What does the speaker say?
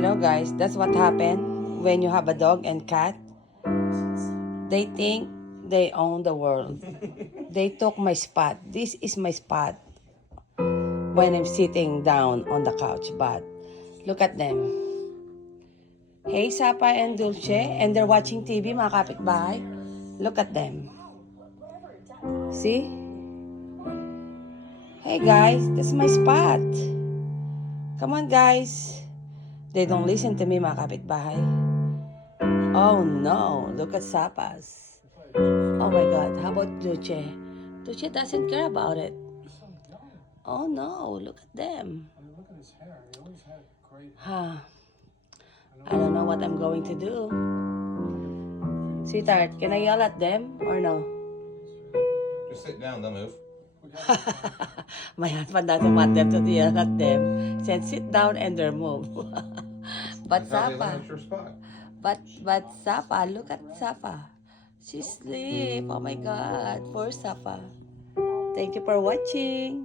Hello guys, that's what happened when you have a dog and cat. They think they own the world. They took my spot. This is my spot when I'm sitting down on the couch. But look at them. Hey, Sapa and Dulce, and they're watching TV, mga kapitbahay. Look at them. See? Hey guys, that's my spot. Come on guys. They don't listen to me, mga kapitbahay. Oh no, look at Sapas. Oh my God, how about Dulce? Dulce doesn't care about it. Oh no, look at them. I mean, look at his hair. He always had great. Huh. I don't know what I'm going to do. Sweetheart, can I yell at them or no? Just sit down, they'll move. My husband doesn't want them to yell at them. Said sit down and they'll move. But That's how they Sapa, learn it's your spot. but Sapa, look at Sapa. She sleep. Oh my God, poor Sapa. Thank you for watching.